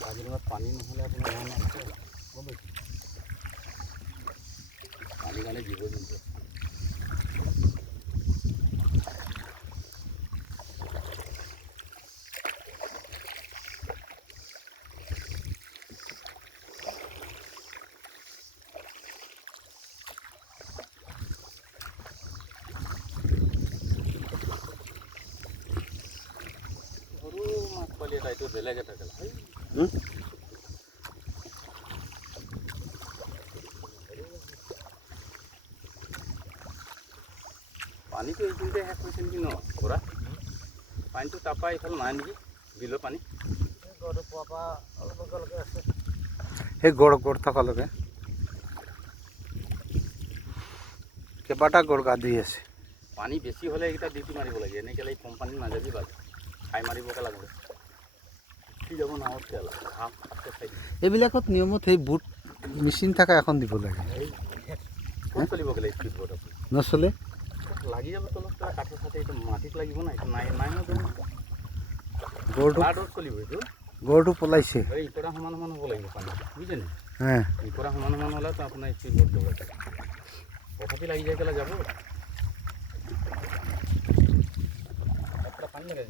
কাজিৰঙাত পানী নহ'লে আপোনাৰ মন আছে গম পাইছে পানী কাৰণে জীৱ জন্তু itu beleg এটা গেল পানীটো এইখিনিতে শেষ হৈছে নেকি ন পুৰা পানীটো তাৰপৰা এইফালে নাই নেকি বিলৰ পানী গড় পোৱা পৰা অলপ আগলৈকে আছে সেই গড় থকালৈকে কেইবাটা গড় গা ধুই আছে পানী বেছি হ'লে এইকেইটা ডিউটি মাৰিব লাগে এনেকৈ লাগি কম পানীত নাযাবি ভাল খাই মাৰিবকে লাগে এইবিলাকত নিয়মত সেই বুট মেচিন থকা এখন দিব লাগে চলিব গ'লে স্পীড বোট নচলে লাগি যাব তলত কাঠৰ চাঠে এইটো মাটিত লাগিব না এইটো নাই নাই গড়টো চলিব এইটো গড়টো পলাইছে এই পৰা সমান সমান হ'ব লাগিব পানী বুজিছে নি এই পৰা সমান সমান হ'লে তো আপোনাৰ স্পীড বোট দিব তথাপি লাগি যাই পেলাই যাব পানী লাগে